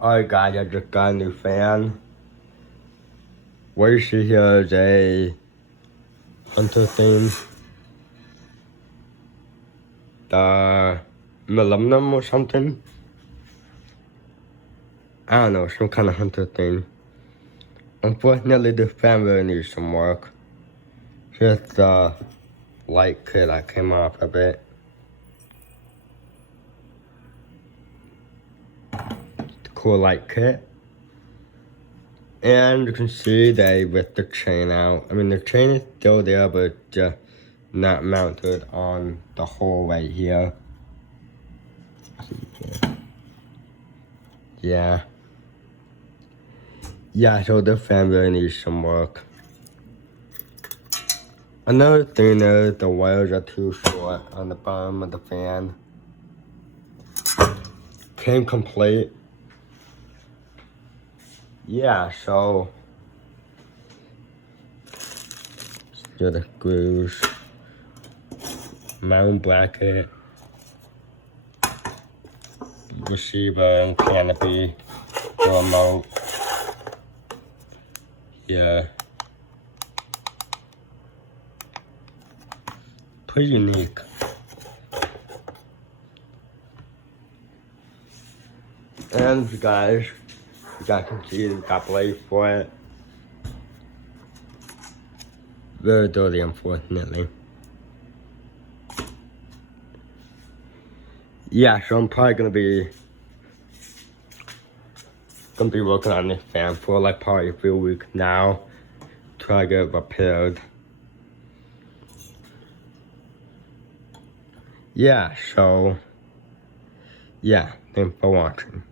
Alright guys, I just got a new fan. What you see here is a hunter theme. The Millennium or something. I don't know, some kind of hunter thing. Unfortunately, this fan really needs some work. Here's the light kit that came off of it. The cool light kit. And you can see they ripped the chain out. I mean, the chain is still there, but it's just not mounted on the hole right here. Yeah. Yeah, so the fan really needs some work. Another thing is the wires are too short on the bottom of the fan. Came complete. Yeah, so do the screws, mount bracket, receiver and canopy, remote. Yeah. Pretty unique. And you guys can see the got blade for it. Very dirty, unfortunately. Yeah, so I'm probably gonna be working on this fan for like probably a few weeks now. Try to get it repaired. Yeah, so yeah, thanks for watching.